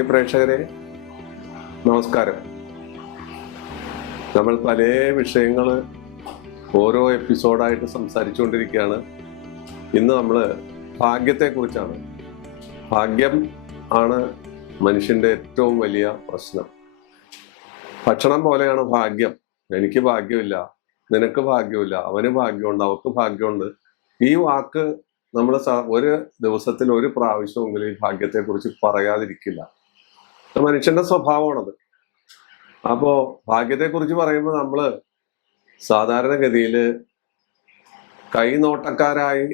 പ്രിയ പ്രേക്ഷകരെ നമസ്കാരം. നമ്മൾ പല വിഷയങ്ങൾ ഓരോ എപ്പിസോഡായിട്ട് സംസാരിച്ചുകൊണ്ടിരിക്കുകയാണ്. ഇന്ന് നമ്മൾ ഭാഗ്യത്തെക്കുറിച്ചാണ്. ഭാഗ്യം ആണ് മനുഷ്യന്റെ ഏറ്റവും വലിയ പ്രശ്നം. ഭക്ഷണം പോലെയാണ് ഭാഗ്യം. എനിക്ക് ഭാഗ്യമില്ല, നിനക്ക് ഭാഗ്യമില്ല, അവന് ഭാഗ്യമുണ്ട്, അവർക്ക് ഭാഗ്യമുണ്ട്. ഈ വാക്ക് നമ്മൾ ഒരു ദിവസത്തിൽ ഒരു പ്രാവശ്യമെങ്കിലും ഈ ഭാഗ്യത്തെക്കുറിച്ച് പറയാതിരിക്കില്ല. മനുഷ്യന്റെ സ്വഭാവമാണത്. അപ്പോ ഭാഗ്യത്തെക്കുറിച്ച് പറയുമ്പോൾ നമ്മള് സാധാരണഗതിയിൽ കൈനോട്ടക്കാരായി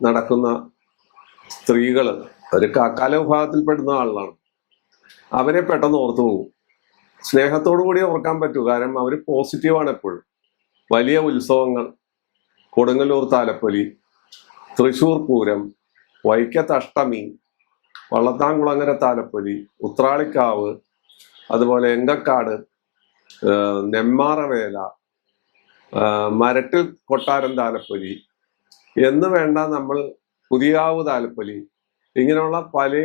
നടക്കുന്ന സ്ത്രീകള്, ഒരു കാക്കാല വിഭാഗത്തിൽപ്പെടുന്ന ആളാണ്. അവരെ പെട്ടെന്ന് ഓർത്തു പോകും. സ്നേഹത്തോടു കൂടി ഓർക്കാൻ പറ്റൂ, കാരണം അവര് പോസിറ്റീവാണ് എപ്പോഴും. വലിയ ഉത്സവങ്ങൾ, കൊടുങ്ങല്ലൂർ താലപ്പൊലി, തൃശൂർ പൂരം, വൈക്കത്ത് അഷ്ടമി, വള്ളത്താംകുളങ്ങര താലപ്പൊലി, ഉത്രാളിക്കാവ്, അതുപോലെ എങ്കക്കാട്, നെമ്മാറവേല, മരട്ടിൽ കൊട്ടാരം താലപ്പൊലി എന്ന് വേണ്ട, നമ്മൾ പുതിയാവ് താലപ്പൊലി, ഇങ്ങനെയുള്ള പല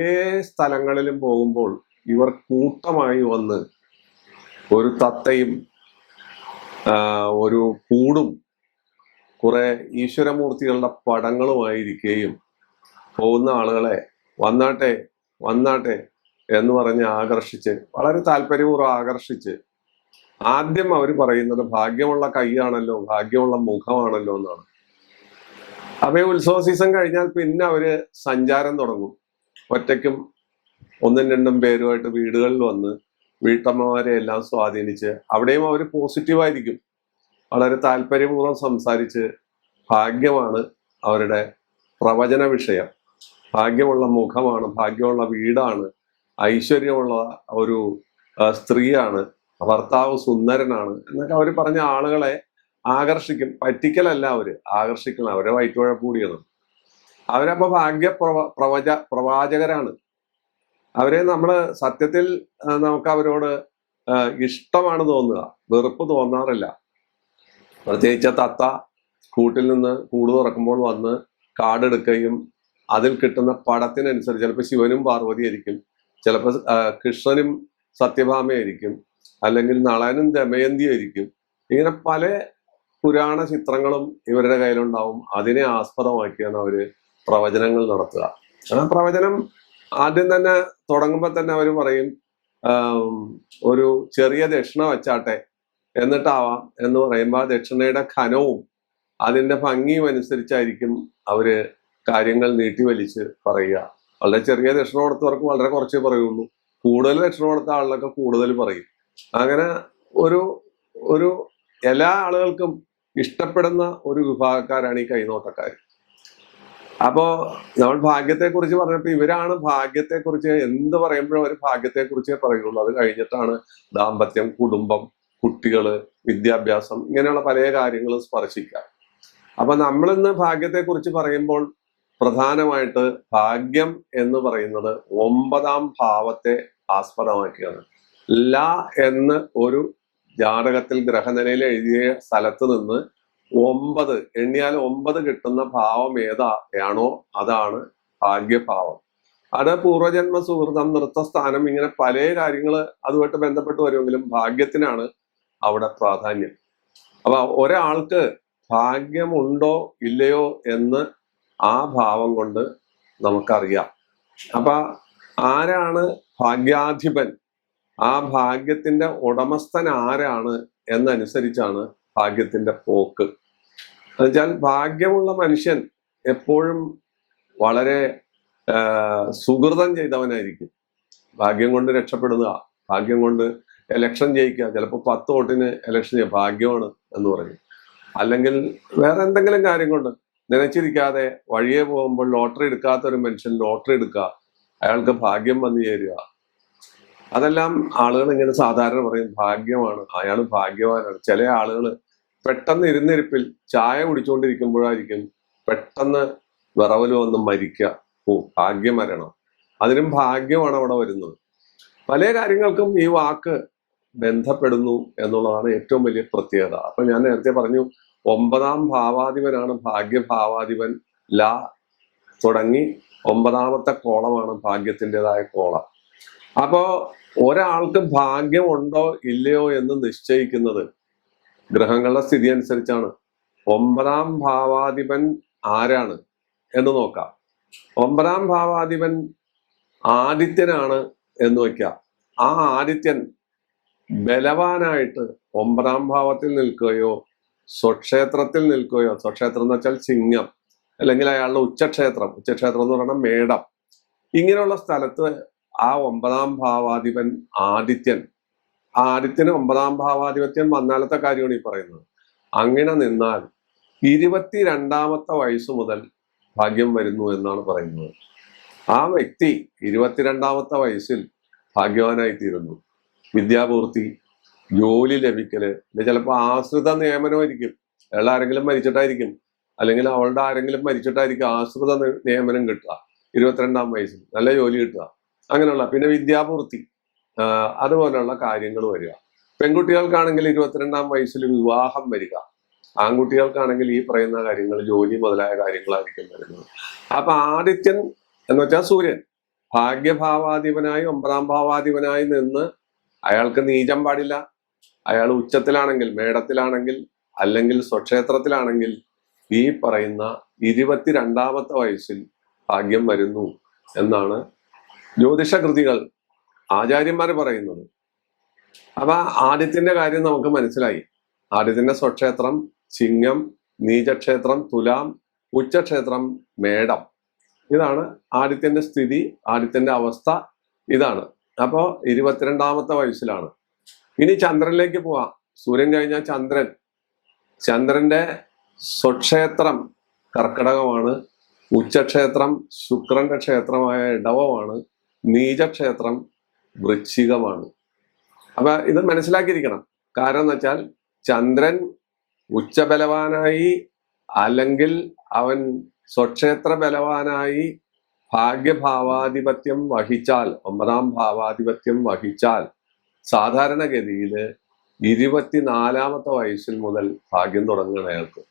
സ്ഥലങ്ങളിലും പോകുമ്പോൾ ഇവർ കൂട്ടമായി വന്ന് ഒരു തത്തയും ഒരു കൂടും കുറെ ഈശ്വരമൂർത്തികളുടെ പടങ്ങളുമായിരിക്കുകയും പോകുന്ന ആളുകളെ വന്നാട്ടെ വന്നാട്ടെ എന്ന് പറഞ്ഞ് ആകർഷിച്ച്, വളരെ താല്പര്യപൂർവ്വം ആകർഷിച്ച്, ആദ്യം അവർ പറയുന്നത് ഭാഗ്യമുള്ള കൈയാണല്ലോ, ഭാഗ്യമുള്ള മുഖമാണല്ലോ എന്നാണ്. അപ്പൊ ഈ ഉത്സവ സീസൺ കഴിഞ്ഞാൽ പിന്നെ അവര് സഞ്ചാരം തുടങ്ങും. ഒറ്റയ്ക്കും ഒന്നും രണ്ടും പേരുമായിട്ട് വീടുകളിൽ വന്ന് വീട്ടമ്മമാരെ എല്ലാം സ്വാധീനിച്ച്, അവിടെയും അവർ പോസിറ്റീവായിരിക്കും. വളരെ താല്പര്യപൂർവ്വം സംസാരിച്ച് ഭാഗ്യമാണ് അവരുടെ പ്രവചന വിഷയം. ഭാഗ്യമുള്ള മുഖമാണ്, ഭാഗ്യമുള്ള വീടാണ്, ഐശ്വര്യമുള്ള ഒരു സ്ത്രീയാണ്, ഭർത്താവ് സുന്ദരനാണ് എന്നൊക്കെ അവർ പറഞ്ഞ ആളുകളെ ആകർഷിക്കും. പറ്റിക്കലല്ല, അവര് ആകർഷിക്കണം. അവരെ വയറ്റുപഴപ്പ് കൂടിയാണ്. അവരപ്പോ പ്രവാചകരാണ്. അവരെ നമ്മള് സത്യത്തിൽ നമുക്ക് അവരോട് ഇഷ്ടമാണ് തോന്നുക, വെറുപ്പ് തോന്നാറില്ല. പ്രത്യേകിച്ച് തത്ത കൂട്ടിൽ നിന്ന് കൂട് തുറക്കുമ്പോൾ വന്ന് കാടെടുക്കുകയും അതിൽ കിട്ടുന്ന പടത്തിനനുസരിച്ച്, ചിലപ്പോൾ ശിവനും പാർവതി ആയിരിക്കും, ചിലപ്പോൾ കൃഷ്ണനും സത്യഭാമയായിരിക്കും, അല്ലെങ്കിൽ നളനും ദമയന്തി ആയിരിക്കും. ഇങ്ങനെ പല പുരാണ ചിത്രങ്ങളും ഇവരുടെ കയ്യിലുണ്ടാവും. അതിനെ ആസ്പദമാക്കിയാണ് അവര് പ്രവചനങ്ങൾ നടത്തുക. ആ പ്രവചനം ആദ്യം തന്നെ തുടങ്ങുമ്പോൾ തന്നെ അവർ പറയും, ഒരു ചെറിയ ദക്ഷിണ വെച്ചാട്ടെ എന്നിട്ടാവാം എന്ന് പറയുമ്പോൾ ആ ദക്ഷിണയുടെ ഘനവും അതിന്റെ ഭംഗിയും അനുസരിച്ചായിരിക്കും അവര് കാര്യങ്ങൾ നീട്ടിവലിച്ച് പറയുക. വളരെ ചെറിയ ദക്ഷിണ കൊടുത്തവർക്ക് വളരെ കുറച്ചേ പറയുള്ളൂ, കൂടുതൽ ദക്ഷിണ കൊടുത്ത ആളിലൊക്കെ കൂടുതൽ പറയും. അങ്ങനെ ഒരു ഒരു എല്ലാ ആളുകൾക്കും ഇഷ്ടപ്പെടുന്ന ഒരു വിഭാഗക്കാരാണ് ഈ കൈനോട്ടക്കാർ. അപ്പോ നമ്മൾ ഭാഗ്യത്തെക്കുറിച്ച് പറഞ്ഞപ്പോ ഇവരാണ് ഭാഗ്യത്തെക്കുറിച്ച് എന്ത് പറയുമ്പോഴും അവർ ഭാഗ്യത്തെക്കുറിച്ചേ പറയുള്ളൂ. അത് കഴിഞ്ഞിട്ടാണ് ദാമ്പത്യം, കുടുംബം, കുട്ടികള്, വിദ്യാഭ്യാസം, ഇങ്ങനെയുള്ള പല കാര്യങ്ങളും സ്പർശിക്കുക. അപ്പൊ നമ്മളിന്ന് ഭാഗ്യത്തെക്കുറിച്ച് പറയുമ്പോൾ പ്രധാനമായിട്ട് ഭാഗ്യം എന്ന് പറയുന്നത് 9-ാം ഭാവത്തെ ആസ്പദമാക്കിയാണ്. ല എന്ന് ഒരു ജാതകത്തിൽ ഗ്രഹനിലയിൽ എഴുതിയ സ്ഥലത്ത് നിന്ന് 9 എണ്ണിയാൽ 9 കിട്ടുന്ന ഭാവം ഏതാണോ അതാണ് ഭാഗ്യഭാവം. അത് പൂർവജന്മ സുഹൃതം, നൃത്തസ്ഥാനം, ഇങ്ങനെ പല കാര്യങ്ങൾ അതുമായിട്ട് ബന്ധപ്പെട്ട് വരുമെങ്കിലും ഭാഗ്യത്തിനാണ് അവിടെ പ്രാധാന്യം. അപ്പൊ ഒരാൾക്ക് ഭാഗ്യമുണ്ടോ ഇല്ലയോ എന്ന് ആ ഭാവം കൊണ്ട് നമുക്കറിയാം. അപ്പൊ ആരാണ് ഭാഗ്യാധിപൻ, ആ ഭാഗ്യത്തിന്റെ ഉടമസ്ഥൻ ആരാണ് എന്നനുസരിച്ചാണ് ഭാഗ്യത്തിന്റെ പോക്ക്. എന്നുവെച്ചാൽ ഭാഗ്യമുള്ള മനുഷ്യൻ എപ്പോഴും വളരെ സുഹൃതം ചെയ്തവനായിരിക്കും. ഭാഗ്യം കൊണ്ട് രക്ഷപ്പെടുക, ഭാഗ്യം കൊണ്ട് ഇലക്ഷൻ ജയിക്കുക, ചിലപ്പോൾ 10 വോട്ടിന് ഇലക്ഷൻ ചെയ്യുക ഭാഗ്യമാണ് എന്ന് പറയും. അല്ലെങ്കിൽ വേറെ എന്തെങ്കിലും കാര്യം കൊണ്ട് നനച്ചിരിക്കാതെ വഴിയെ പോകുമ്പോൾ ലോട്ടറി എടുക്കാത്ത ഒരു മനുഷ്യൻ ലോട്ടറി എടുക്കുക, അയാൾക്ക് ഭാഗ്യം വന്നു ചേരുക. അതെല്ലാം ആളുകൾ ഇങ്ങനെ സാധാരണ പറയും, ഭാഗ്യമാണ്, അയാൾ ഭാഗ്യവാനാണ്. ചില ആളുകൾ പെട്ടെന്ന് ഇരുന്നിരിപ്പിൽ ചായ കുടിച്ചുകൊണ്ടിരിക്കുമ്പോഴായിരിക്കും പെട്ടെന്ന് വിറവല് വന്ന് മരിക്കുക. ഭാഗ്യമരണം. അതിനും ഭാഗ്യമാണ് അവിടെ വരുന്നത്. പല കാര്യങ്ങൾക്കും ഈ വാക്ക് ബന്ധപ്പെടുന്നു എന്നുള്ളതാണ് ഏറ്റവും വലിയ പ്രത്യേകത. അപ്പൊ ഞാൻ നേരത്തെ പറഞ്ഞു, 9-ാം ഭാവാധിപനാണ് ഭാഗ്യഭാവാധിപൻ. ല തുടങ്ങി 9-ാമത്തെ കോളമാണ് ഭാഗ്യത്തിൻ്റെതായ കോളം. അപ്പോ ഒരാൾക്ക് ഭാഗ്യം ഉണ്ടോ ഇല്ലയോ എന്ന് നിശ്ചയിക്കുന്നത് ഗ്രഹങ്ങളുടെ സ്ഥിതി അനുസരിച്ചാണ്. 9ാം ഭാവാധിപൻ ആരാണ് എന്ന് നോക്കാം. 9ാം ഭാവാധിപൻ ആദിത്യനാണ് എന്ന് വയ്ക്കാം. ആ ആദിത്യൻ ബലവാനായിട്ട് 9ാം ഭാവത്തിൽ നിൽക്കുകയോ സ്വക്ഷേത്രത്തിൽ നിൽക്കുകയോ, സ്വക്ഷേത്രം എന്ന് വെച്ചാൽ ചിങ്ങം, അല്ലെങ്കിൽ അയാളുടെ ഉച്ചക്ഷേത്രം എന്ന് പറയുന്നത് മേടം, ഇങ്ങനെയുള്ള സ്ഥലത്ത് ആ 9ാം ഭാവാധിപൻ ആദിത്യൻ, ആ ആദിത്യന് 9ാം ഭാവാധിപത്യം വന്നാലത്തെ കാര്യമാണ് ഈ പറയുന്നത്. അങ്ങനെ നിന്നാൽ 22ാമത്തെ വയസ്സ് മുതൽ ഭാഗ്യം വരുന്നു എന്നാണ് പറയുന്നത്. ആ വ്യക്തി 22ാമത്തെ വയസ്സിൽ ഭാഗ്യവാനായി തീരുന്നു. വിദ്യാപൂർത്തി, ജോലി ലഭിക്കല്, ചിലപ്പോൾ ആശ്രിത നിയമനമായിരിക്കും. അയാൾ ആരെങ്കിലും മരിച്ചിട്ടായിരിക്കും, അല്ലെങ്കിൽ അവളുടെ ആരെങ്കിലും മരിച്ചിട്ടായിരിക്കും ആശ്രിത നിയമനം കിട്ടുക 22ാം വയസ്സിൽ, നല്ല ജോലി കിട്ടുക, അങ്ങനെയുള്ള. പിന്നെ വിദ്യാപൂർത്തി, അതുപോലെയുള്ള കാര്യങ്ങൾ വരിക. പെൺകുട്ടികൾക്കാണെങ്കിൽ 22ാം വയസ്സിൽ വിവാഹം വരിക. ആൺകുട്ടികൾക്കാണെങ്കിൽ ഈ പറയുന്ന കാര്യങ്ങൾ, ജോലി മുതലായ കാര്യങ്ങളായിരിക്കും വരുന്നത്. അപ്പൊ ആദിത്യൻ എന്ന് വെച്ചാൽ സൂര്യൻ ഭാഗ്യഭാവാധിപനായി 9ാം ഭാവാധിപനായി നിന്ന് അയാൾക്ക് നീചം പാടില്ല. അയാൾ ഉച്ചത്തിലാണെങ്കിൽ, മേടത്തിലാണെങ്കിൽ, അല്ലെങ്കിൽ സ്വക്ഷേത്രത്തിലാണെങ്കിൽ ഈ പറയുന്ന 22ാമത്തെ വയസ്സിൽ ഭാഗ്യം വരുന്നു എന്നാണ് ജ്യോതിഷ കൃതികൾ, ആചാര്യന്മാര് പറയുന്നത്. അപ്പൊ ആദിത്യന്റെ കാര്യം നമുക്ക് മനസ്സിലായി. ആദിത്യന്റെ സ്വക്ഷേത്രം ചിങ്ങം, നീചക്ഷേത്രം തുലാം, ഉച്ചക്ഷേത്രം മേടം. ഇതാണ് ആദിത്യന്റെ സ്ഥിതി, ആദിത്യന്റെ അവസ്ഥ ഇതാണ്. അപ്പോ 22ാമത്തെ വയസ്സിലാണ്. ഇനി ചന്ദ്രനിലേക്ക് പോവാം. സൂര്യൻ കഴിഞ്ഞാൽ ചന്ദ്രൻ. ചന്ദ്രന്റെ സ്വക്ഷേത്രം കർക്കടകമാണ്, ഉച്ചക്ഷേത്രം ശുക്രന്റെ ക്ഷേത്രമായ ഇടവമാണ്, നീചക്ഷേത്രം വൃശ്ചികമാണ്. അപ്പൊ ഇത് മനസ്സിലാക്കിയിരിക്കണം. കാരണം എന്ന് വെച്ചാൽ ചന്ദ്രൻ ഉച്ചബലവാനായി അല്ലെങ്കിൽ അവൻ സ്വക്ഷേത്ര ബലവാനായി ഭാഗ്യഭാവാധിപത്യം വഹിച്ചാൽ, 9ാം ഭാവാധിപത്യം വഹിച്ചാൽ സാധാരണഗതിയിൽ 24ാമത്തെ വയസ്സിൽ മുതൽ ഭാഗ്യം തുടങ്ങുകയാണ് അയാൾക്ക്.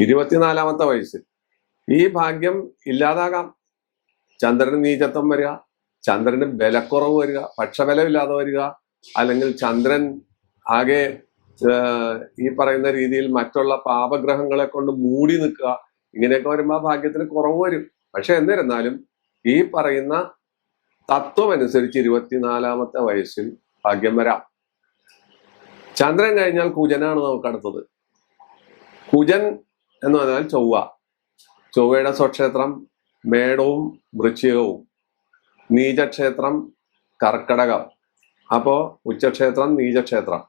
24ാമത്തെ വയസ്സിൽ ഈ ഭാഗ്യം ഇല്ലാതാകാം. ചന്ദ്രന് നീചത്വം വരിക, ചന്ദ്രന് ബലക്കുറവ് വരിക, പക്ഷബലം ഇല്ലാതെ വരിക, അല്ലെങ്കിൽ ചന്ദ്രൻ ആകെ ഈ പറയുന്ന രീതിയിൽ മറ്റുള്ള പാപഗ്രഹങ്ങളെ കൊണ്ട് മൂടി നിൽക്കുക, ഇങ്ങനെയൊക്കെ വരുമ്പോൾ ആ ഭാഗ്യത്തിന് കുറവ് വരും. പക്ഷെ എന്നിരുന്നാലും ഈ പറയുന്ന തത്വം അനുസരിച്ച് 24ാമത്തെ വയസ്സിൽ ഭാഗ്യം വരാം. ചന്ദ്രൻ കഴിഞ്ഞാൽ കുജനാണ് നമുക്ക് അടുത്തത്. കുജൻ എന്ന് പറഞ്ഞാൽ ചൊവ്വ. ചൊവ്വയുടെ സ്വക്ഷേത്രം മേടവും വൃശ്ചികവും, നീചക്ഷേത്രം കർക്കടകം, അപ്പോ ഉച്ചക്ഷേത്രം നീചക്ഷേത്രം.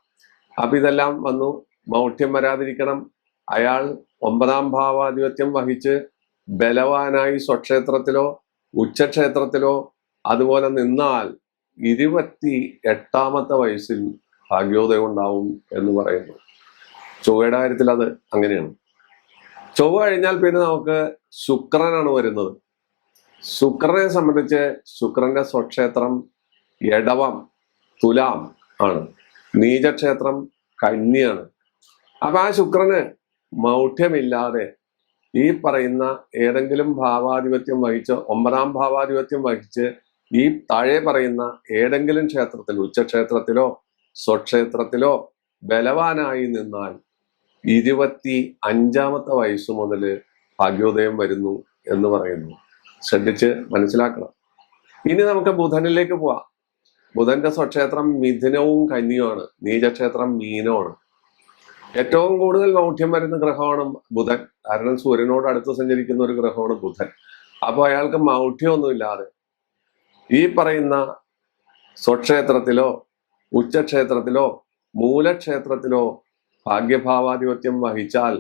അപ്പൊ ഇതെല്ലാം വന്നു. മൗഢ്യം വരാതിരിക്കണം. അയാൾ 9ാം ഭാവാധിപത്യം വഹിച്ച് ബലവാനായി സ്വക്ഷേത്രത്തിലോ ഉച്ചക്ഷേത്രത്തിലോ അതുപോലെ നിന്നാൽ 28ാമത്തെ വയസ്സിൽ ഭാഗ്യോദയം ഉണ്ടാവും എന്ന് പറയുന്നു. ചൊവ്വയുടെ കാര്യത്തിൽ അത് അങ്ങനെയാണ്. ചൊവ്വ കഴിഞ്ഞാൽ പിന്നെ നമുക്ക് ശുക്രനാണ് വരുന്നത്. ശുക്രനെ സംബന്ധിച്ച് ശുക്രന്റെ സ്വക്ഷേത്രം എടവം തുലാം ആണ്, നീചക്ഷേത്രം കന്യാണ്. അപ്പൊ ആ ശുക്രന് മൗഢ്യമില്ലാതെ ഈ പറയുന്ന ഏതെങ്കിലും ഭാവാധിപത്യം വഹിച്ച്, 9ാം ഭാവാധിപത്യം വഹിച്ച് ഈ താഴെ പറയുന്ന ഏതെങ്കിലും ക്ഷേത്രത്തിൽ, ഉച്ചക്ഷേത്രത്തിലോ സ്വക്ഷേത്രത്തിലോ ബലവാനായി നിന്നാൽ 25ാമത്തെ വയസ്സ് മുതൽ ഭാഗ്യോദയം വരുന്നു എന്ന് പറയുന്നു. ശ്രദ്ധിച്ച് മനസ്സിലാക്കണം. ഇനി നമുക്ക് ബുധനിലേക്ക് പോവാം. ബുധന്റെ സ്വക്ഷേത്രം മിഥുനവും കന്യയുമാണ്, നീചക്ഷേത്രം മീനമാണ്. ഏറ്റവും കൂടുതൽ മൗഢ്യം വരുന്ന ഗ്രഹമാണ് ബുധൻ. കാരണം സൂര്യനോട് അടുത്ത് സഞ്ചരിക്കുന്ന ഒരു ഗ്രഹമാണ് ബുധൻ. അപ്പോൾ അയാൾക്ക് മൗഢ്യമൊന്നുമില്ലാതെ ഈ പറയുന്ന സ്വക്ഷേത്രത്തിലോ ഉച്ചക്ഷേത്രത്തിലോ മൂലക്ഷേത്രത്തിലോ ഭാഗ്യഭാവാധിപത്യം വഹിച്ചാൽ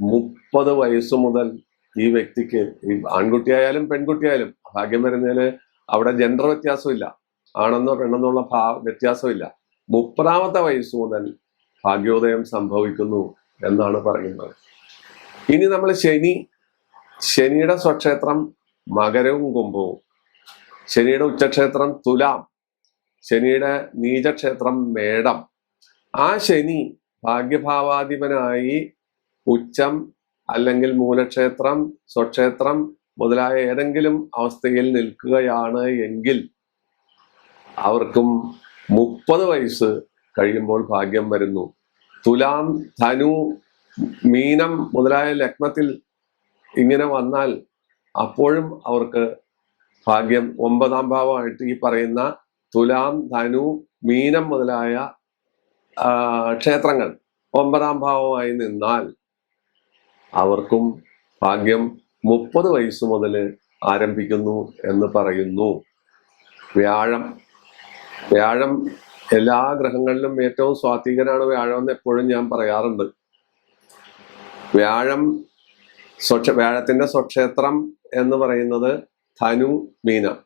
30 വയസ്സു മുതൽ ഈ വ്യക്തിക്ക്, ഈ ആൺകുട്ടിയായാലും പെൺകുട്ടിയായാലും, ഭാഗ്യം വരുന്നതിൽ അവിടെ ജെൻഡർ വ്യത്യാസമില്ല, ആണെന്നോ പെണ്ണെന്നുള്ള വ്യത്യാസമില്ല. 30ാമത്തെ വയസ്സ് മുതൽ ഭാഗ്യോദയം സംഭവിക്കുന്നു എന്നാണ് പറയുന്നത്. ഇനി നമ്മൾ ശനിയുടെ സ്വക്ഷേത്രം മകരവും കുംഭവും, ശനിയുടെ ഉച്ചക്ഷേത്രം തുലാം, ശനിയുടെ നീചക്ഷേത്രം മേടം. ആ ശനി ഭാഗ്യഭാവാധിപനായി ഉച്ചം അല്ലെങ്കിൽ മൂലക്ഷേത്രം സ്വക്ഷേത്രം മുതലായ ഏതെങ്കിലും അവസ്ഥയിൽ നിൽക്കുകയാണ് എങ്കിൽ അവർക്കും 30 വയസ്സ് കഴിയുമ്പോൾ ഭാഗ്യം വരുന്നു. തുലാം, ധനു, മീനം മുതലായ ലഗ്നത്തിൽ ഇങ്ങനെ വന്നാൽ അപ്പോഴും അവർക്ക് ഭാഗ്യം 9ാം ഭാവമായിട്ട് ഈ പറയുന്ന തുലാം, ധനു, മീനം മുതലായ ക്ഷേത്രങ്ങൾ 9ാം ഭാവമായി നിന്നാൽ അവർക്കും ഭാഗ്യം 30 വയസ്സ് മുതൽ ആരംഭിക്കുന്നു എന്ന് പറയുന്നു. വ്യാഴം എല്ലാ ഗ്രഹങ്ങളിലും ഏറ്റവും സ്വാത്വികനാണ് വ്യാഴം എന്ന് എപ്പോഴും ഞാൻ പറയാറുണ്ട്. വ്യാഴത്തിന്റെ സ്വക്ഷേത്രം എന്ന് പറയുന്നത് ധനു, മീനം,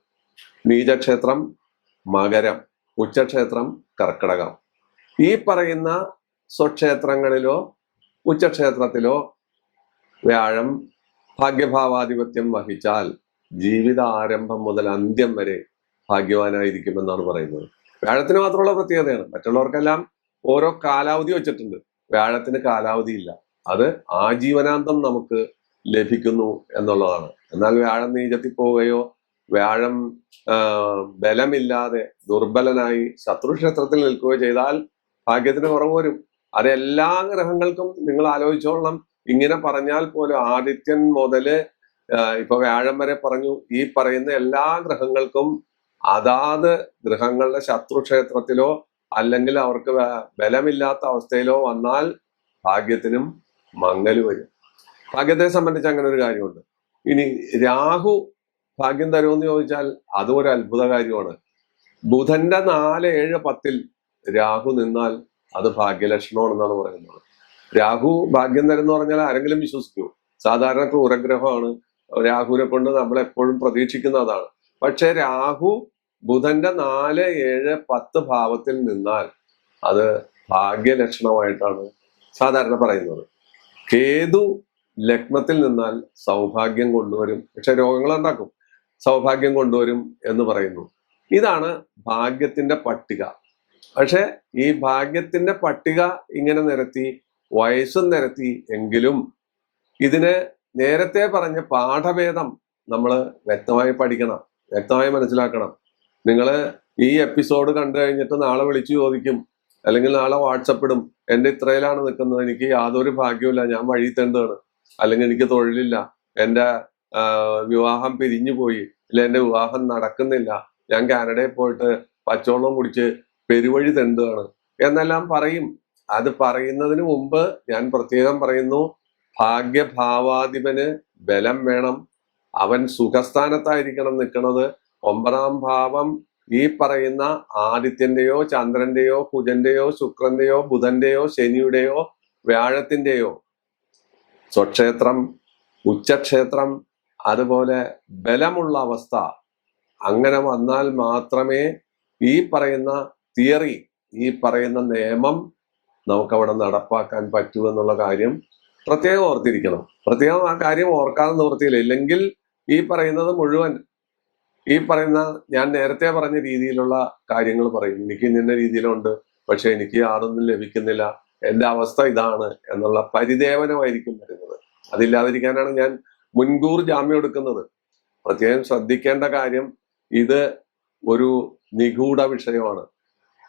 നീചക്ഷേത്രം മകരം, ഉച്ചക്ഷേത്രം കർക്കിടകം. ഈ പറയുന്ന സ്വക്ഷേത്രങ്ങളിലോ ഉച്ചക്ഷേത്രത്തിലോ വ്യാഴം ഭാഗ്യഭാവാധിപത്യം വഹിച്ചാൽ ജീവിത ആരംഭം മുതൽ അന്ത്യം വരെ ഭാഗ്യവാനായിരിക്കുമെന്നാണ് പറയുന്നത്. വ്യാഴത്തിന് മാത്രമുള്ള പ്രത്യേകതയാണ്. മറ്റുള്ളവർക്കെല്ലാം ഓരോ കാലാവധി വെച്ചിട്ടുണ്ട്, വ്യാഴത്തിന് കാലാവധിയില്ല. അത് ആജീവനാന്തം നമുക്ക് ലഭിക്കുന്നു എന്നുള്ളതാണ്. എന്നാൽ വ്യാഴം നീചത്തിൽ പോവുകയോ വ്യാഴം ബലമില്ലാതെ ദുർബലനായി ശത്രുക്ഷേത്രത്തിൽ നിൽക്കുകയോ ചെയ്താൽ ഭാഗ്യത്തിന് കുറവ് വരും. അത് എല്ലാ ഗ്രഹങ്ങൾക്കും നിങ്ങൾ ആലോചിച്ചോളണം. ഇങ്ങനെ പറഞ്ഞാൽ പോലും ആദിത്യൻ മുതല് ഇപ്പൊ വ്യാഴം വരെ പറഞ്ഞു, ഈ പറയുന്ന എല്ലാ ഗ്രഹങ്ങൾക്കും അതാത് ഗ്രഹങ്ങളുടെ ശത്രുക്ഷേത്രത്തിലോ അല്ലെങ്കിൽ അവർക്ക് ബലമില്ലാത്ത അവസ്ഥയിലോ വന്നാൽ ഭാഗ്യത്തിനും മങ്ങല് വരും. ഭാഗ്യത്തെ സംബന്ധിച്ച് അങ്ങനെ ഒരു കാര്യമുണ്ട്. ഇനി രാഹു ഭാഗ്യം തരുമെന്ന് ചോദിച്ചാൽ അതും ഒരു അത്ഭുത കാര്യമാണ്. ബുധന്റെ 4, 7, 10 രാഹു നിന്നാൽ അത് ഭാഗ്യലക്ഷണമാണെന്നാണ് പറയുന്നത്. രാഹു ഭാഗ്യം തരുന്ന പറഞ്ഞാൽ ആരെങ്കിലും വിശ്വസിക്കൂ? സാധാരണ ക്രൂരഗ്രഹമാണ്. രാഹുവിനെ കൊണ്ട് നമ്മൾ എപ്പോഴും പ്രതീക്ഷിക്കുന്നതാണ്. പക്ഷെ രാഹു ബുധന്റെ 4, 7, 10 ഭാവത്തിൽ നിന്നാൽ അത് ഭാഗ്യലക്ഷണമായിട്ടാണ് സാധാരണ പറയുന്നത്. കേതു ലഗ്നത്തിൽ നിന്നാൽ സൗഭാഗ്യം കൊണ്ടുവരും, പക്ഷെ രോഗങ്ങൾ ഉണ്ടാക്കും. സൗഭാഗ്യം കൊണ്ടുവരും എന്ന് പറയുന്നു. ഇതാണ് ഭാഗ്യത്തിന്റെ പട്ടിക. പക്ഷെ ഈ ഭാഗ്യത്തിന്റെ പട്ടിക ഇങ്ങനെ നിരത്തി, വയസ്സും നിരത്തി എങ്കിലും ഇതിന് നേരത്തെ പറഞ്ഞ പാഠഭേദം നമ്മൾ വ്യക്തമായി പഠിക്കണം, വ്യക്തമായി മനസ്സിലാക്കണം. നിങ്ങൾ ഈ എപ്പിസോഡ് കണ്ടു കഴിഞ്ഞിട്ട് നാളെ വിളിച്ചു ചോദിക്കും, അല്ലെങ്കിൽ നാളെ വാട്സപ്പിടും, എന്റെ ഇത്രയിലാണ് നിൽക്കുന്നത്, എനിക്ക് യാതൊരു ഭാഗ്യമില്ല, ഞാൻ വഴി തെണ്ടാണ്, അല്ലെങ്കിൽ എനിക്ക് തൊഴിലില്ല, എന്റെ വിവാഹം പിരിഞ്ഞു പോയി, ഇല്ല എന്റെ വിവാഹം നടക്കുന്നില്ല, ഞാൻ കാനഡയിൽ പോയിട്ട് പച്ചവെള്ളം കുടിച്ച് പെരുവഴി തെണ്ടുകയാണ് എന്നെല്ലാം പറയും. അത് പറയുന്നതിന് മുമ്പ് ഞാൻ പ്രത്യേകം പറയുന്നു, ഭാഗ്യഭാവാധിപന് ബലം വേണം. അവൻ സുഖസ്ഥാനത്തായിരിക്കണം നിൽക്കുന്നത്. 9ാം ഭാവം ഈ പറയുന്ന ആദിത്യന്റെയോ ചന്ദ്രന്റെയോ കുജന്റെയോ ശുക്രന്റെയോ ബുധന്റെയോ ശനിയുടെയോ വ്യാഴത്തിന്റെയോ സ്വക്ഷേത്രം, ഉച്ചക്ഷേത്രം, അതുപോലെ ബലമുള്ള അവസ്ഥ അങ്ങനെ വന്നാൽ മാത്രമേ ഈ പറയുന്ന തിയറി, ഈ പറയുന്ന നിയമം നമുക്കവിടെ നടപ്പാക്കാൻ പറ്റൂ എന്നുള്ള കാര്യം പ്രത്യേകം ഓർത്തിരിക്കണം. പ്രത്യേകം ആ കാര്യം ഓർക്കാതെ നിവൃത്തിയില്ല. ഇല്ലെങ്കിൽ ഈ പറയുന്നത് മുഴുവൻ ഈ പറയുന്ന ഞാൻ നേരത്തെ പറഞ്ഞ രീതിയിലുള്ള കാര്യങ്ങൾ പറയും. എനിക്ക് ഇന്ന രീതിയിലുണ്ട്, പക്ഷെ എനിക്ക് യാതൊന്നും ലഭിക്കുന്നില്ല, എന്റെ അവസ്ഥ ഇതാണ് എന്നുള്ള പരിദേവനമായിരിക്കും വരുന്നത്. അതില്ലാതിരിക്കാനാണ് ഞാൻ മുൻകൂർ ജാമ്യം എടുക്കുന്നത്. പ്രത്യേകം ശ്രദ്ധിക്കേണ്ട കാര്യം, ഇത് ഒരു നിഗൂഢ വിഷയമാണ്.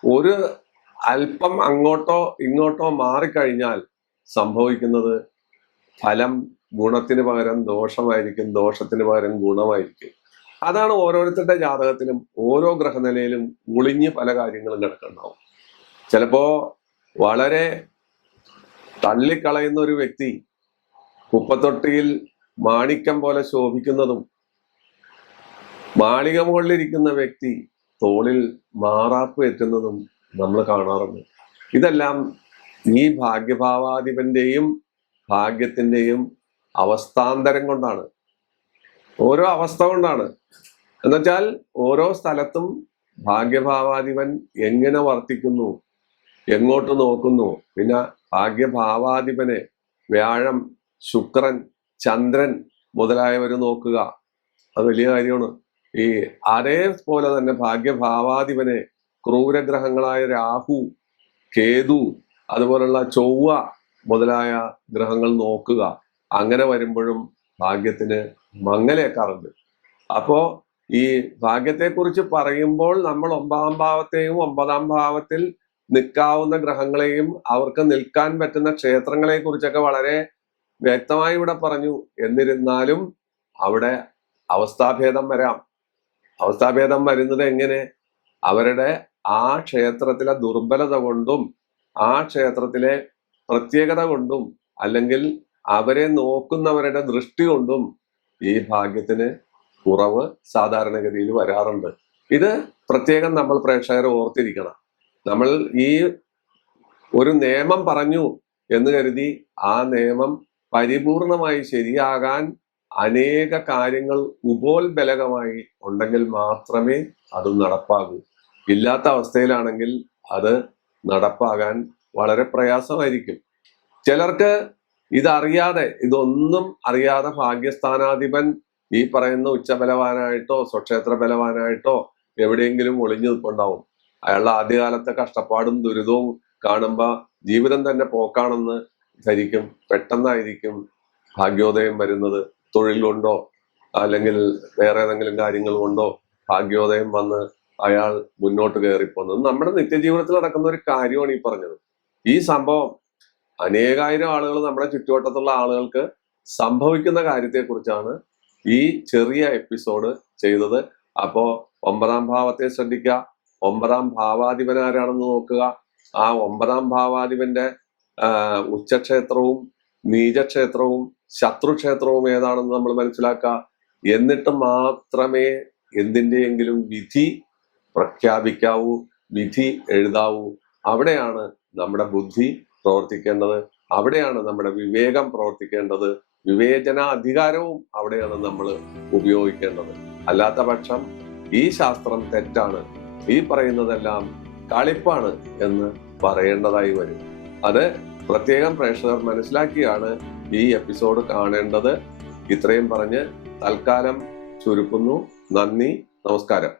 ഒരു അല്പം അങ്ങോട്ടോ ഇങ്ങോട്ടോ മാറിക്കഴിഞ്ഞാൽ സംഭവിക്കുന്നത് ഫലം ഗുണത്തിന് പകരം ദോഷമായിരിക്കും, ദോഷത്തിന് പകരം ഗുണമായിരിക്കും. അതാണ് ഓരോരുത്തരുടെ ജാതകത്തിലും ഓരോ ഗ്രഹനിലയിലും ഒളിഞ്ഞ് പല കാര്യങ്ങളും കിടക്കുന്നുണ്ടാവും. ചിലപ്പോ വളരെ തള്ളിക്കളയുന്ന ഒരു വ്യക്തി കുപ്പത്തൊട്ടിയിൽ മാണിക്യം പോലെ ശോഭിക്കുന്നതും, മാളിക മുകളിലിരിക്കുന്ന വ്യക്തി തോളിൽ മാറാപ്പ് എത്തുന്നതും നമ്മൾ കാണാറുണ്ട്. ഇതെല്ലാം ഈ ഭാഗ്യഭാവാധിപന്റെയും ഭാഗ്യത്തിന്റെയും അവസ്ഥാന്തരം കൊണ്ടാണ്, ഓരോ അവസ്ഥ കൊണ്ടാണ്. എന്നുവെച്ചാൽ ഓരോ സ്ഥലത്തും ഭാഗ്യഭാവാധിപൻ എങ്ങനെ വർത്തിക്കുന്നു, എങ്ങോട്ട് നോക്കുന്നു. പിന്നെ ഭാഗ്യഭാവാധിപനെ വ്യാഴം, ശുക്രൻ, ചന്ദ്രൻ മുതലായവർ നോക്കുക, അത് വലിയ കാര്യമാണ്. ഈ അതേപോലെ തന്നെ ഭാഗ്യഭാവാധിപനെ ക്രൂരഗ്രഹങ്ങളായ രാഹു, കേതു, അതുപോലുള്ള ചൊവ്വ മുതലായ ഗ്രഹങ്ങൾ നോക്കുക. അങ്ങനെ വരുമ്പോഴും ഭാഗ്യത്തിന് മങ്ങലേക്കാറുണ്ട്. അപ്പോ ഈ ഭാഗ്യത്തെക്കുറിച്ച് പറയുമ്പോൾ നമ്മൾ 9-ാം ഭാവത്തെയും 9-ാം ഭാവത്തിൽ നിൽക്കാവുന്ന ഗ്രഹങ്ങളെയും അവർക്ക് നിൽക്കാൻ പറ്റുന്ന ക്ഷേത്രങ്ങളെ കുറിച്ചൊക്കെ വളരെ വ്യക്തമായി ഇവിടെ പറഞ്ഞു. എന്നിരുന്നാലും അവിടെ അവസ്ഥാഭേദം വരാം. അവസ്ഥാഭേദം വരുന്നത് എങ്ങനെ? അവരുടെ ആ ക്ഷേത്രത്തിലെ ദുർബലത കൊണ്ടും ആ ക്ഷേത്രത്തിലെ പ്രത്യേകത കൊണ്ടും അല്ലെങ്കിൽ അവരെ നോക്കുന്നവരുടെ ദൃഷ്ടി കൊണ്ടും ഈ ഭാഗ്യത്തിന് കുറവ് സാധാരണഗതിയിൽ വരാറുണ്ട്. ഇത് പ്രത്യേകം നമ്മൾ പ്രേക്ഷകരെ ഓർത്തിരിക്കണം. നമ്മൾ ഈ ഒരു നിയമം പറഞ്ഞു എന്ന് കരുതി ആ നിയമം പരിപൂർണമായി ശരിയാകാൻ അനേക കാര്യങ്ങൾ ഉപോത്ബലകമായി ഉണ്ടെങ്കിൽ മാത്രമേ അത് നടപ്പാകൂ. ഇല്ലാത്ത അവസ്ഥയിലാണെങ്കിൽ അത് നടപ്പാകാൻ വളരെ പ്രയാസമായിരിക്കും. ചിലർക്ക് ഇതറിയാതെ, ഇതൊന്നും അറിയാതെ ഭാഗ്യസ്ഥാനാധിപൻ ഈ പറയുന്ന ഉച്ചബലവാനായിട്ടോ സ്വക്ഷേത്ര ബലവാനായിട്ടോ എവിടെയെങ്കിലും ഒളിഞ്ഞു നിൽപ്പുണ്ടാവും. അയാളുടെ ആദ്യകാലത്തെ കഷ്ടപ്പാടും ദുരിതവും കാണുമ്പോ ജീവിതം തന്നെ പോക്കാണെന്ന് ധരിക്കും. പെട്ടെന്നായിരിക്കും ഭാഗ്യോദയം വരുന്നത്. തൊഴിൽ കൊണ്ടോ അല്ലെങ്കിൽ വേറെ ഏതെങ്കിലും കാര്യങ്ങൾ കൊണ്ടോ ഭാഗ്യോദയം വന്ന് അയാൾ മുന്നോട്ട് കയറിപ്പോകുന്നത് നമ്മുടെ നിത്യജീവിതത്തിൽ നടക്കുന്ന ഒരു കാര്യമാണ് ഈ പറഞ്ഞത്. ഈ സംഭവം അനേകായിരം ആളുകൾ, നമ്മുടെ ചുറ്റുവട്ടത്തുള്ള ആളുകൾക്ക് സംഭവിക്കുന്ന കാര്യത്തെക്കുറിച്ചാണ് ഈ ചെറിയ എപ്പിസോഡ് ചെയ്തത്. അപ്പോ 9-ാം ഭാവത്തെ ശ്രദ്ധിക്കുക. 9-ാം ഭാവാധിപൻ ആരാണെന്ന് നോക്കുക. ആ 9-ാം ഭാവാധിപന്റെ ഉച്ചക്ഷേത്രവും നീചക്ഷേത്രവും ശത്രുക്ഷേത്രവും ഏതാണെന്ന് നമ്മൾ മനസ്സിലാക്കുക. എന്നിട്ട് മാത്രമേ എന്തിന്റെയെങ്കിലും വിധി പ്രഖ്യാപിക്കാവൂ, വിധി എഴുതാവൂ. അവിടെയാണ് നമ്മുടെ ബുദ്ധി പ്രവർത്തിക്കേണ്ടത്. അവിടെയാണ് നമ്മുടെ വിവേകം പ്രവർത്തിക്കേണ്ടത്. വിവേചന അധികാരവും അവിടെയാണ് നമ്മൾ ഉപയോഗിക്കേണ്ടത്. അല്ലാത്ത പക്ഷം ഈ ശാസ്ത്രം തെറ്റാണ്, ഈ പറയുന്നതെല്ലാം കളിപ്പാണ് എന്ന് പറയേണ്ടതായി വരും. അത് പ്രത്യേകം പ്രേക്ഷകർ മനസ്സിലാക്കിയാണ് ഈ എപ്പിസോഡ് കാണേണ്ടത്. ഇത്രയും പറഞ്ഞ് തൽക്കാലം ചുരുക്കുന്നു. നന്ദി, നമസ്കാരം.